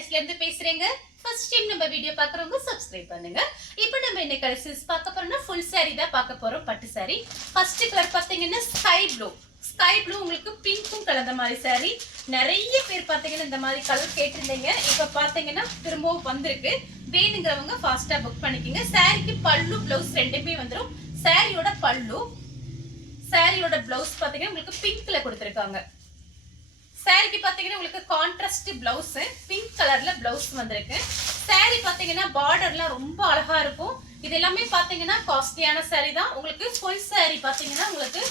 சாரீஸ்ல இருந்து பேசுறேங்க. First time நம்ம வீடியோ பார்க்குறவங்க சப்ஸ்கிரைப் பண்ணுங்க. இப்போ நம்ம இன்னைக்கு கலெக்ஷன்ஸ் பார்க்க போறோம்னா ஃபுல் saree தான் பார்க்க போறோம். பட்டு saree. ஃபர்ஸ்ட் கலர் பார்த்தீங்கன்னா ஸ்கை ப்ளூ. ஸ்கை ப்ளூ உங்களுக்கு பிங்க்கும் கலந்த மாதிரி saree. நிறைய பேர் பார்த்தீங்கன்னா இந்த மாதிரி கலர் கேட்டிருந்தீங்க. இப்போ பார்த்தீங்கன்னா திரும்பவும் வந்திருக்கு. வேணுங்கிறவங்க ஃபாஸ்டா புக் பண்ணிக்கோங்க. சாரிக்கு பல்லு பிளவுஸ் ரெண்டுமே வந்துடும். சாரியோட பல்லு, சாரியோட பிளவுஸ் பார்த்தீங்கன்னா உங்களுக்கு பிங்க்ல கொடுத்துருக்காங்க. சாரிக்கு பாத்தீங்கன்னா உங்களுக்கு கான்ட்ராஸ்ட் பிளவுஸ், பிங்க் கலர்ல பிளவுஸ் வந்திருக்கு. சாரி பாத்தீங்கன்னா பார்டர்லாம் ரொம்ப அழகா இருக்கும். இது எல்லாமே பாத்தீங்கன்னா காஸ்ட்லியான சாரி தான். உங்களுக்கு ஃபுல் சாரி பாத்தீங்கன்னா உங்களுக்கு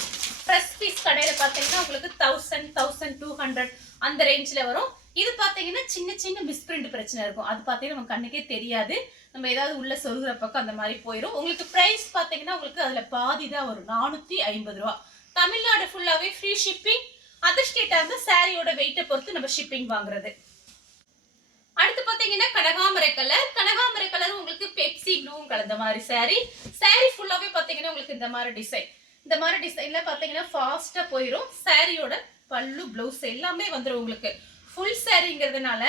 ஃப்ரெஷ் பீஸ் கடையில பாத்தீங்கன்னா உங்களுக்கு 1000 1200 அந்த ரேஞ்ச்ல வரும். இது பாத்தீங்கன்னா சின்ன சின்ன மிஸ்பிரிண்ட் பிரச்சனை இருக்கும். அது பாத்தீங்கன்னா நம்ம கண்ணுக்கே தெரியாது. நம்ம ஏதாவது உள்ள சொருகிற பக்கம் அந்த மாதிரி போயிடும். உங்களுக்கு பிரைஸ் பாத்தீங்கன்னா உங்களுக்கு அதுல பாதி தான் வரும். 450 ரூபா. தமிழ்நாடு ஃபுல்லாவே ஃப்ரீ ஷிப்பிங். அதர் ஸ்டேட்டா இருந்து சாரியோட வெயிட்டை பொறுத்து நம்ம ஷிப்பிங் வாங்குறது. அடுத்து பாத்தீங்கன்னா கனகாமரை கலர். கனகாமரை கலர் உங்களுக்கு பெப்சி ப்ளூவும் கலந்த மாதிரி சாரி. சாரி ஃபுல்லாவே பாத்தீங்கன்னா உங்களுக்கு இந்த மாதிரி டிசைன். இந்த மாதிரி டிசைன்ல பாத்தீங்கன்னா ஃபாஸ்டா போயிடும். சாரியோட பல்லு பிளவுஸ் எல்லாமே வந்துடும். உங்களுக்கு ஃபுல் சாரிங்கிறதுனால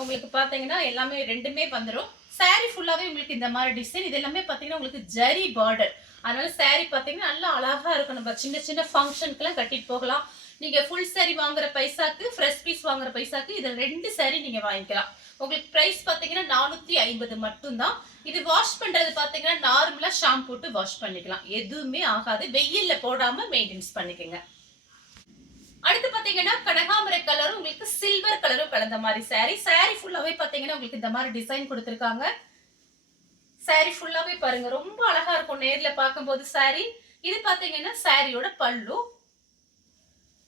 உங்களுக்கு பாத்தீங்கன்னா எல்லாமே ரெண்டுமே வந்துடும். சாரி ஃபுல்லாவே உங்களுக்கு இந்த மாதிரி டிசைன். இது எல்லாமே பாத்தீங்கன்னா உங்களுக்கு ஜரி பார்டர். அதனால சாரி பாத்தீங்கன்னா நல்லா அழகா இருக்கும். நம்ம சின்ன சின்ன ஃபங்க்ஷனுக்குலாம் கட்டிட்டு போகலாம். நீங்க ஃபுல் சாரி வாங்குற பைசாக்கு, ஃப்ரெஷ் பீஸ் வாங்குற பைசாக்கு இதுல 2 சாரி நீங்க வாங்கிக்கலாம். உங்களுக்கு பிரைஸ் பாத்தீங்கன்னா 450 மட்டும் தான். இது வாஷ் பண்றது பாத்தீங்கன்னா நார்மலா ஷாம்பு போட்டு வாஷ் பண்ணிக்கலாம். எதுவுமே ஆகாது. வெயில்ல போடாம மெயின்டைன்ஸ் பண்ணிக்கங்க. அடுத்து பாத்தீங்கன்னா கனகாமரை கலரும் உங்களுக்கு சில்வர் கலரும் கலந்த மாதிரி சாரி. சாரி ஃபுல்லாவே பாத்தீங்கன்னா உங்களுக்கு இந்த மாதிரி டிசைன் கொடுத்திருக்காங்க. சாரி ஃபுல்லாவே பாருங்க ரொம்ப அழகா இருக்கும் நேர்ல பார்க்கும்போது சாரி. இது பாத்தீங்கன்னா சாரியோட பல்லு,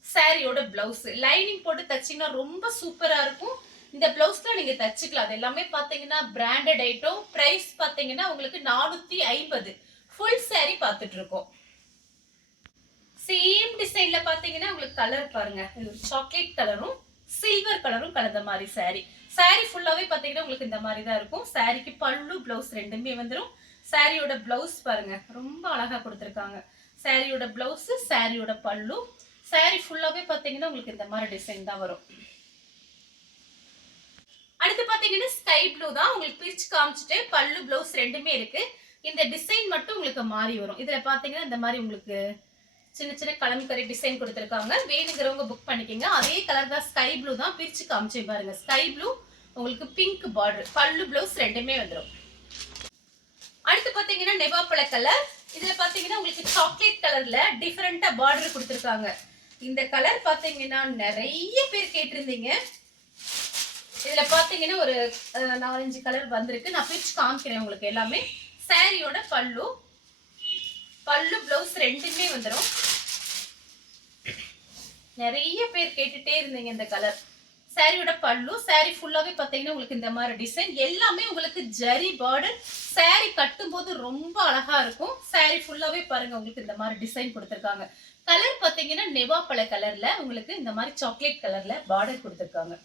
சாரியோட பிளவுஸ். லைனிங் போட்டு தச்சிங்கன்னா ரொம்ப சூப்பரா இருக்கும். இந்த பிளவுஸ்ல நீங்க தச்சுக்கலாம். அது எல்லாமே பாத்தீங்கன்னா பிராண்டட் ஐட்டம். பிரைஸ் பாத்தீங்கன்னா உங்களுக்கு 450. ஃபுல் சாரி பார்த்துட்டு இருக்கோம். சேம் டிசைன்ல பாத்தீங்கன்னா உங்களுக்கு கலர் பாருங்க. இது சாக்லேட் கலரும் சில்வர் கலரும் கலந்த மாதிரி சாரி. சாரி ஃபுல்லாவே பாத்தீங்கன்னா உங்களுக்கு இந்த மாதிரி தான் இருக்கும். சாரிக்கு பல்லு பிளவுஸ் ரெண்டுமே வந்துடும். சாரியோட பிளவுஸ் பாருங்க ரொம்ப அழகா கொடுத்துருக்காங்க. சாரியோட பிளவுஸ், சாரியோட பல்லு. சாரி ஃபுல்லாவே பாத்தீங்கன்னா உங்களுக்கு இந்த மாதிரி டிசைன் தான் வரும். அடுத்து பாத்தீங்கன்னா ஸ்கை ப்ளூ தான். உங்களுக்கு பிரிச்சு காமிச்சிட்டு பல்லு பிளவுஸ் ரெண்டுமே இருக்கு. இந்த டிசைன் மட்டும் உங்களுக்கு மாறி வரும். இதுல பாத்தீங்கன்னா இந்த மாதிரி உங்களுக்கு சின்ன சின்ன கலம்கரி டிசைன் கொடுத்துருக்காங்க. வேணுங்கிறவங்க புக் பண்ணிக்கோங்க. அதே கலர் தான் ஸ்கை ப்ளூ தான். பிரிச்சு காமிச்சு பாருங்க. ஸ்கை ப்ளூ உங்களுக்கு பிங்க் பார்டர், பல்லு பிளவுஸ் ரெண்டுமே வந்துடும். அடுத்து பாத்தீங்கன்னா நெவாப்பழ கலர். இதுல பாத்தீங்கன்னா உங்களுக்கு சாக்லேட் கலர்ல டிஃபரெண்டா பார்டர் கொடுத்துருக்காங்க. இந்த கலர் பாத்தீங்கன்னா நிறைய பேர் கேட்டிருந்தீங்க. இதுல பாத்தீங்கன்னா ஒரு 4-5 கலர் வந்திருக்கு. நான் பிரிச்சு காமிக்கிறேன் உங்களுக்கு எல்லாமே. சாரியோட பல்லு, பல்லு பிளவுஸ் ரெண்டுமே வந்துடும். நிறைய பேர் கேட்டுட்டே இருந்தீங்க இந்த கலர். சாரியோட பல்லு, சாரி ஃபுல்லாவே பாத்தீங்கன்னா உங்களுக்கு இந்த மாதிரி டிசைன். எல்லாமே உங்களுக்கு ஜரி பார்டர். சாரி கட்டும் போது ரொம்ப அழகா இருக்கும். சாரி ஃபுல்லாவே பாருங்க உங்களுக்கு இந்த மாதிரி டிசைன் கொடுத்திருக்காங்க. கலர் பாத்தீங்கன்னா நெவாப்பழ கலர்ல உங்களுக்கு இந்த மாதிரி சாக்லேட் கலர்ல பார்டர் கொடுத்திருக்காங்க.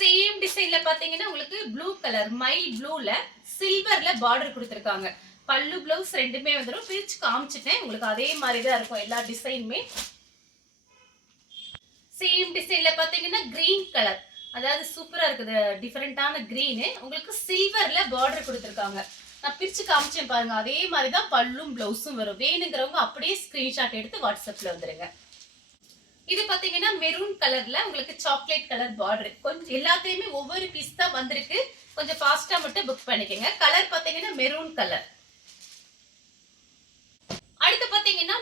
சேம் டிசைன்ல பாத்தீங்கன்னா உங்களுக்கு ப்ளூ கலர், மை ப்ளூல சில்வர்ல பார்டர் கொடுத்திருக்காங்க. பல்லு பிளவுஸ் ரெண்டுமே வந்துடும். பிரிச்சு காமிச்சிட்டேன். உங்களுக்கு அதே மாதிரி தான் இருக்கும் எல்லா டிசைனுமே. சேம் டிசைன்ல பாத்தீங்கன்னா கிரீன் கலர், அதாவது சூப்பரா இருக்குது. டிஃபரெண்டான கிரீன் உங்களுக்கு சில்வர்ல பார்டர் கொடுத்திருக்காங்க. நான் பிரிச்சு காமிச்சேன் பாருங்க. அதே மாதிரி தான் பல்லும் பிளவுஸும் வரும். வேணுங்கிறவங்க அப்படியே ஸ்கிரீன்ஷாட் எடுத்து வாட்ஸ்அப்ல வந்துருங்க. இது பாத்தீங்கன்னா மெரூன் கலர்ல உங்களுக்கு சாக்லேட் கலர் பார்டர். கொஞ்சம் எல்லாத்தையுமே ஒவ்வொரு பீஸ் தான் வந்திருக்கு. கொஞ்சம் ஃபாஸ்டா மட்டும் புக் பண்ணிக்கோங்க. கலர் பாத்தீங்கன்னா மெரூன் கலர். அடுத்து பாத்தீங்கன்னா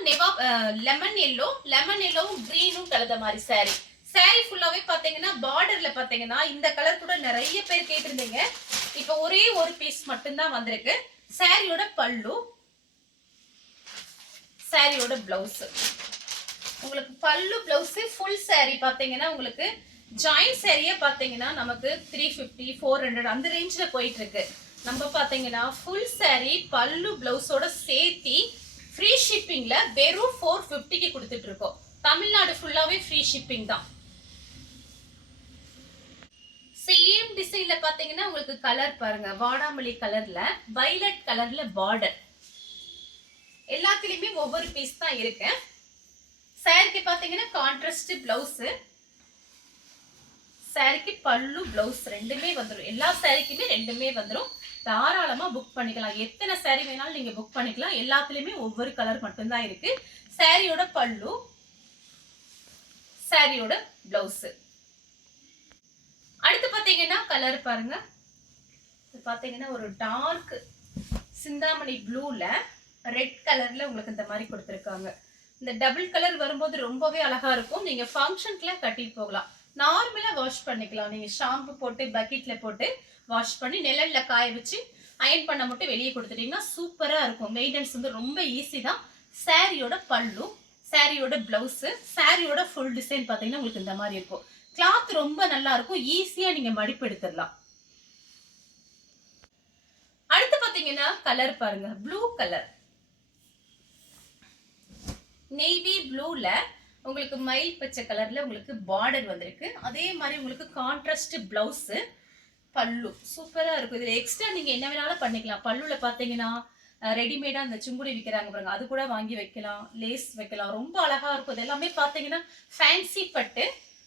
லெமன் எல்லோவும் கிரீனும் கலந்த மாதிரி சாரி. சாரி ஃபுல்லாவே பாத்தீங்கன்னா பார்டர்ல பாத்தீங்கன்னா இந்த கலர் கூட நிறைய பேர் கேட்டிருந்தீங்க. இப்ப ஒரே ஒரு பீஸ் மட்டும்தான் வந்திருக்கு. சாரியோட பல்லு, சாரியோட பிளவுஸ். உங்களுக்கு பல்லு பிளவுஸ் ஃபுல் சாரி பாத்தீங்கன்னா உங்களுக்கு ஜாயின் சாரியே பாத்தீங்கன்னா நமக்கு 350 400 அந்த ரேஞ்ச்ல போயிட்டு இருக்கு. நம்ம பாத்தீங்கன்னா ஃபுல் சாரி பல்லு பிளவுஸோட சேர்த்தி ஃப்ரீ ஷிப்பிங்ல வெறும் 450க்கு கொடுத்துட்டு இருக்கோம். தமிழ்நாடு ஃபுல்லாவே ஃப்ரீ ஷிப்பிங் தான். சேம் டிசைன்ல பாத்தீங்கன்னா உங்களுக்கு கலர் பாருங்க. வாடாமல்லி கலர்ல வயலட் கலர்ல பார்டர். எல்லாத்துலயுமே ஒவ்வொரு பீஸ் தான் இருக்கு. சாரிக்கு பாத்தீங்கன்னா கான்ட்ராஸ்ட் பிளவுஸ், சாரிக்கு பல்லு பிளவுஸ் ரெண்டுமே வந்துடும். எல்லா சாரிக்குமே ரெண்டுமே வந்துடும். தாராளமா புக் பண்ணிக்கலாம். எத்தனை சாரி வேணாலும் நீங்க புக் பண்ணிக்கலாம். எல்லாத்துலயுமே ஒவ்வொரு கலர் மட்டும்தான் இருக்கு. சாரியோட பல்லு, சாரியோட பிளவுஸ். அடுத்து பாத்தீங்கன்னா கலர் பாருங்க. பாத்தீங்கன்னா ஒரு டார்க் சிந்தாமணி ப்ளூல ரெட் கலர்ல உங்களுக்கு இந்த மாதிரி கொடுத்துருக்காங்க. இந்த டபுள் கலர் வரும்போது ரொம்பவே அழகா இருக்கும். நீங்க ஃபங்க்ஷனுக்குலாம் கட்டிட்டு போகலாம். நார்மலா வாஷ் பண்ணிக்கலாம். நீங்க ஷாம்பு போட்டு பக்கெட்ல போட்டு வாஷ் பண்ணி நிழல்ல காய வச்சு அயன் பண்ண மட்டும் வெளியே கொடுத்துட்டீங்கன்னா சூப்பரா இருக்கும். மெயின்டெனன்ஸ் வந்து ரொம்ப ஈஸி தான். சாரியோட பல்லு, சாரியோட பிளவுஸ், சாரியோட ஃபுல் டிசைன் பாத்தீங்கன்னா உங்களுக்கு இந்த மாதிரி இருக்கும். கிளாத் ரொம்ப நல்லா இருக்கும். ஈஸியா நீங்க மடிப்பு எடுத்துடலாம். அடுத்து பாத்தீங்கன்னா கலர் பாருங்க. ப்ளூ கலர், நேவி ப்ளூல உங்களுக்கு மயில் பச்சை கலர்ல உங்களுக்கு பார்டர் வந்திருக்கு. அதே மாதிரி உங்களுக்கு கான்ட்ராஸ்ட் பிளவுஸ், பல்லு சூப்பரா இருக்கும். இதுல எக்ஸ்ட்ரா நீங்க என்ன வேணாலும் பண்ணிக்கலாம். பல்லுல பாத்தீங்கன்னா ரெடிமேடா அந்த சுங்குடி விற்கிறாங்க பாருங்க, அது கூட வாங்கி வைக்கலாம். லேஸ் வைக்கலாம். ரொம்ப அழகா இருக்கும். இது எல்லாமே பாத்தீங்கன்னா ஃபேன்சி பட்டு,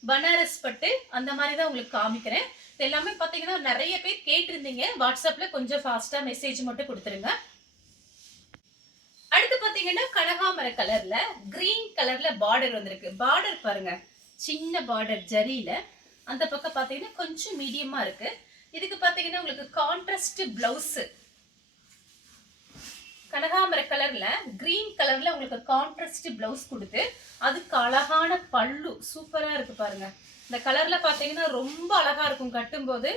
பனாரஸ் பட்டு அந்த மாதிரி தான் உங்களுக்கு காமிக்கிறேன். இது எல்லாமே பாத்தீங்கன்னா நிறைய பேர் கேட்டிருந்தீங்க. வாட்ஸ்அப்ல கொஞ்சம் ஃபாஸ்டா மெசேஜ் மட்டும் கொடுத்துருங்க. அடுத்து பாத்தீங்கன்னா கனகாமர கலர்ல கிரீன் கலர்ல பார்டர் வந்திருக்கு. பார்டர் பாருங்க, சின்ன பார்டர் ஜரியில. அந்த பக்கம் பாத்தீங்கன்னா கொஞ்சம் மீடியமா இருக்கு. இதுக்கு பாத்தீங்கன்னா உங்களுக்கு கான்ட்ராஸ்ட் பிளவுஸ், கனகாமர கலர்ல கிரீன் கலர்ல உங்களுக்கு கான்ட்ராஸ்ட் பிளவுஸ் கொடுத்து அதுக்கு அழகான பல்லு சூப்பரா இருக்கு பாருங்க. இந்த கலர்ல பாத்தீங்கன்னா ரொம்ப அழகா இருக்கும் கட்டும்போது.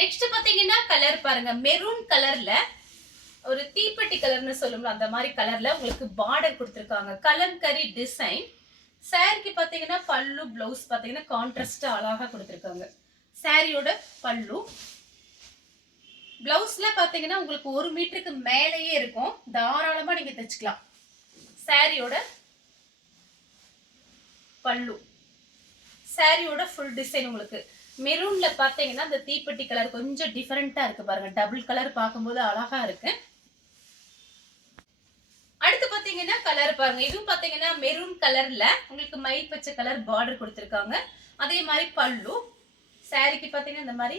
நெக்ஸ்ட் பாத்தீங்கன்னா கலர் பாருங்க, மெரூன் கலர்ல ஒரு தீப்பெட்டி கலர்னு சொல்லுவோம்ல அந்த மாதிரி கலர்ல உங்களுக்கு பார்டர் கொடுத்துருக்காங்க. கலம்கரி டிசைன். சாரிக்கு பாத்தீங்கன்னா பல்லு பிளவுஸ் பாத்தீங்கன்னா கான்ட்ராஸ்டா அழகா கொடுத்துருக்காங்க. சாரியோட பல்லு, பிளவுஸ்ல பாத்தீங்கன்னா உங்களுக்கு 1 மீட்டருக்கு மேலேயே இருக்கும். தாராளமா நீங்க தைச்சுக்கலாம். சாரியோட பல்லு, சாரியோட ஃபுல் டிசைன் உங்களுக்கு மெரூன்ல பாத்தீங்கன்னா இந்த தீப்பெட்டி கலர் கொஞ்சம் டிஃபரெண்டா இருக்கு பாருங்க. டபுள் கலர் பார்க்கும்போது அழகா இருக்கு. அடுத்து பாத்தீங்கன்னா கலர் பாருங்க. இதுவும் பாத்தீங்கன்னா மெரூன் கலர்ல உங்களுக்கு மயில் பச்சை கலர் பார்டர் கொடுத்துருக்காங்க. அதே மாதிரி பல்லு, சாரிக்கு பாத்தீங்கன்னா இந்த மாதிரி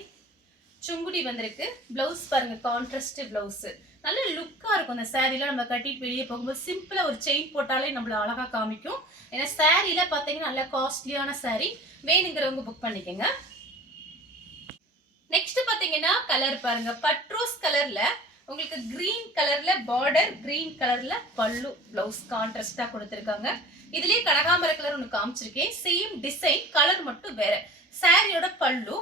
சுங்குடி வந்திருக்கு. பிளவுஸ் பாருங்க, கான்ட்ராஸ்ட் பிளவுஸ். நல்ல லுக்கா இருக்கும். இந்த சாரில நம்ம கட்டிட்டு வெளியே போகும்போது சிம்பிளா ஒரு செயின் போட்டாலே நம்மள அழகா காமிக்கும். ஏன்னா சாரில பாத்தீங்கன்னா நல்ல காஸ்ட்லியான சாரி. வேணுங்கிறவங்க புக் பண்ணிக்கோங்க. நெக்ஸ்ட் பாத்தீங்கன்னா கலர் பாருங்க, பட்ரோஸ் கலர்ல உங்களுக்கு கிரீன் கலர்ல பார்டர், கிரீன் கலர்ல பல்லு, பிளவுஸ் கான்ட்ராஸ்டா கொடுத்திருக்காங்க. இதுலயே கனகாமர கலர் ஒன்று காமிச்சிருக்கேன். சேம் டிசைன், கலர் மட்டும் வேற. சாரியோட பல்லு,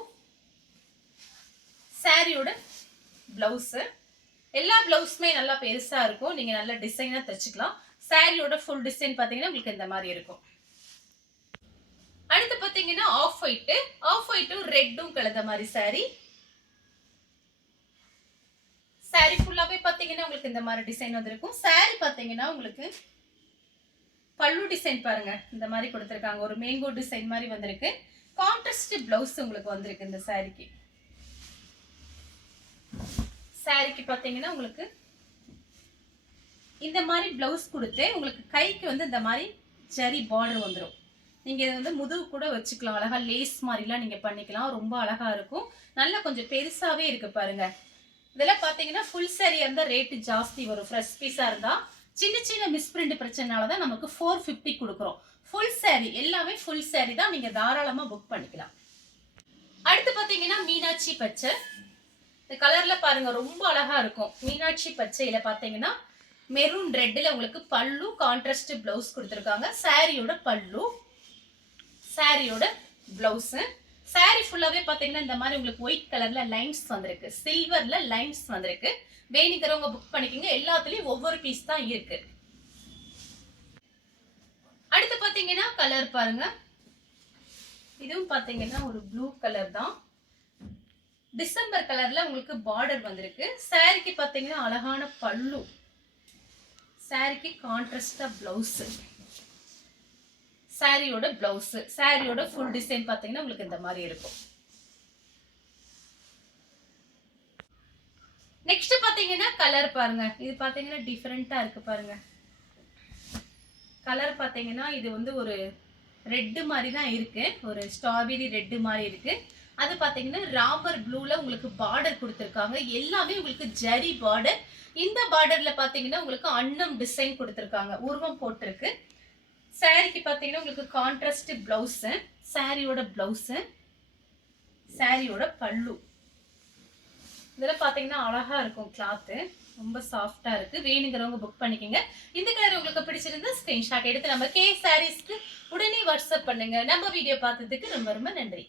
சாரியோட பிளவுஸ். எல்லா பிளவுஸுமே நல்லா பெருசா இருக்கும். நீங்க நல்ல டிசைனா தைச்சுக்கலாம். சாரியோட ஃபுல் டிசைன் பாத்தீங்கன்னா உங்களுக்கு இந்த மாதிரி இருக்கும். அடுத்து பாத்தீங்கன்னா ஆஃப் ஒயிட், ஆஃப் ஒயிட்டும் ரெட்டும் கலந்த மாதிரி சாரி. சாரி ஃபுல்லாவே பாத்தீங்கன்னா உங்களுக்கு இந்த மாதிரி டிசைன் வந்திருக்கும். சாரி பாத்தீங்கன்னா உங்களுக்கு பல்லு டிசைன் பாருங்க இந்த மாதிரி கொடுத்திருக்காங்க. ஒரு மேங்கோ டிசைன் மாதிரி வந்திருக்கு. கான்ட்ராஸ்ட் பிளவுஸ் உங்களுக்கு வந்திருக்கு இந்த சாரிக்கு. சாரிக்கு பாத்தீங்கன்னா உங்களுக்கு இந்த மாதிரி பிளவுஸ் கொடுத்து உங்களுக்கு கைக்கு வந்து இந்த மாதிரி ஜரி பார்டர் வந்துடும். நீங்க இதை வந்து முதுகு கூட வச்சுக்கலாம். அழகா லேஸ் மாதிரிலாம் நீங்க பண்ணிக்கலாம். ரொம்ப அழகா இருக்கும். நல்லா கொஞ்சம் பெருசாவே இருக்கு பாருங்க. இதெல்லாம் பாத்தீங்கன்னா ஃபுல் சாரியா இருந்தா ரேட் ஜாஸ்தி வரும். ஃப்ரெஷ் பீஸா இருந்தா சின்ன சின்ன மிஸ்பிரிண்ட் பிரச்சனைனாலதான் நமக்கு 450 கொடுக்குறோம். ஃபுல் சாரி எல்லாமே ஃபுல் சாரி தான். நீங்க தாராளமா புக் பண்ணிக்கலாம். அடுத்து பாத்தீங்கன்னா மீனாட்சி பச்சை. இந்த கலர்ல பாருங்க ரொம்ப அழகா இருக்கும். மீனாட்சி பச்சையில பாத்தீங்கன்னா மெரூன் ரெட்ல உங்களுக்கு பல்லு, கான்ட்ராஸ்ட் பிளவுஸ் கொடுத்துருக்காங்க. சாரியோட பல்லு, சாரியோட பிளவுஸ். சாரி ஃபுல்லாவே பாத்தீங்கன்னா இந்த மாதிரி உங்களுக்கு ஒயிட் கலர்ல லைன்ஸ் வந்திருக்கு. சில்வர்ல லைன்ஸ் வந்திருக்கு. வேணுங்கிறவங்க புக் பண்ணிக்கோங்க. எல்லாத்துலயும் ஒவ்வொரு பீஸ் தான் இருக்கு. அடுத்து பாத்தீங்கன்னா கலர் பாருங்க. இதுவும் பாத்தீங்கன்னா ஒரு ப்ளூ கலர் தான். டிசம்பர் கலர்ல உங்களுக்கு பார்டர் வந்திருக்கு. சாரிக்கு பாத்தீங்கன்னா அழகான பல்லு, சாரிக்கு கான்ட்ராஸ்டா பிளவுஸ், சாரியோட பிளவுஸ், சாரியோட ஃபுல் டிசைன் பாத்தீங்கன்னா உங்களுக்கு இந்த மாதிரி இருக்கும். நெக்ஸ்ட் பாத்தீங்கன்னா கலர் பாருங்க. இது பாத்தீங்கன்னா டிஃபரெண்டா இருக்கு பாருங்க. கலர் பாத்தீங்கன்னா இது வந்து ஒரு ரெட்டு மாதிரி தான் இருக்கு, ஒரு ஸ்ட்ராபெரி ரெட்டு மாதிரி இருக்கு. அது பாத்தீங்கன்னா ராமர் ப்ளூல உங்களுக்கு பார்டர் கொடுத்துருக்காங்க. எல்லாமே உங்களுக்கு ஜரி பார்டர். இந்த பார்டர்ல பாத்தீங்கன்னா உங்களுக்கு அன்னம் டிசைன் கொடுத்துருக்காங்க, உருவம் போட்டிருக்கு. சாரிக்கு பாத்தீங்கன்னா உங்களுக்கு கான்ட்ராஸ்ட் பிளவுஸ், சாரியோட பிளவுஸ், சாரியோட பல்லு. இதெல்லாம் பாத்தீங்கன்னா அழகா இருக்கும், கிளாத் ரொம்ப சாஃப்டா இருக்கு. வேணுங்கிறவங்க புக் பண்ணிக்கோங்க. இந்த கலர் உங்களுக்கு பிடிச்சிருந்தா ஸ்கிரீன்ஷாட் எடுத்து நம்ம கே சாரீஸ்க்கு உடனே வாட்ஸ்அப் பண்ணுங்க. நம்ம வீடியோ பார்த்ததுக்கு ரொம்ப ரொம்ப நன்றி.